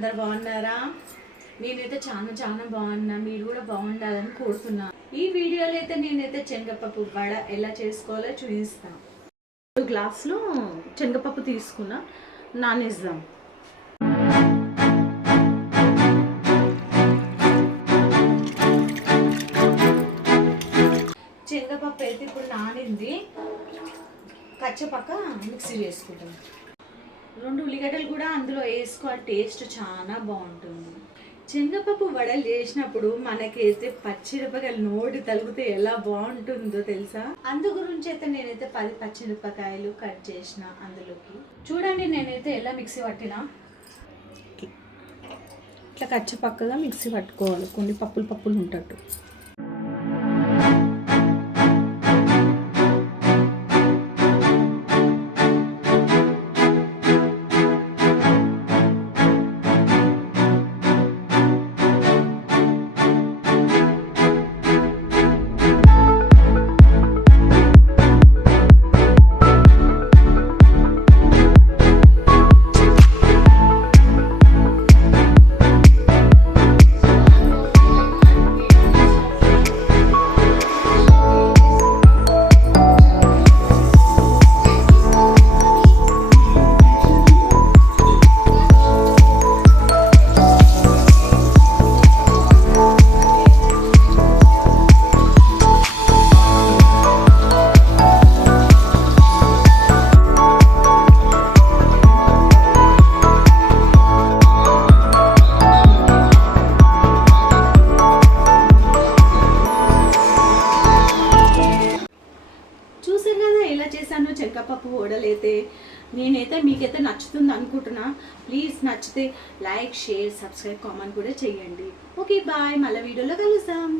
అందరు బాగున్నారా? నేనైతే చాలా బాగున్నా. మీరు కూడా బాగుండాలని కోరుతున్నా. ఈ వీడియోలో అయితే నేనైతే శనగపప్పు వడ ఎలా చేసుకోవాలో చూపిస్తాను. 2 గ్లాసులు శనగపప్పు తీసుకున్నా, నానేద్దాం. శనగపప్పు అయితే ఇప్పుడు నానింది. కచ్చపక్క మిక్సీ చేసుకుంటాం. 2 ఉల్లిగడ్డలు కూడా అందులో వేసుకోవాలి. టేస్ట్ చాలా బాగుంటుంది. శనగపప్పు వడలు చేసినప్పుడు మనకైతే పచ్చిమిరపకాయలు నోటి తలిగితే ఎలా బాగుంటుందో తెలుసా? అందు గురించి అయితే నేనైతే 10 పచ్చిమిరపకాయలు కట్ చేసిన అందులోకి. చూడండి నేనైతే ఎలా మిక్సీ పట్టినా. ఇట్లా కచ్చపక్కగా మిక్సీ పట్టుకోవాలి, కొన్ని పప్పులు ఉంటట్టు. ఎలా చేశాను శనగపప్పు వడలైతే. నేనైతే మీకైతే నచ్చుతుంది అనుకుంటున్నా. ప్లీజ్ నచ్చితే లైక్, షేర్, సబ్స్క్రైబ్, కామెంట్ కూడా చేయండి. ఓకే బాయ్, మళ్ళీ వీడియోలో కలుద్దాం.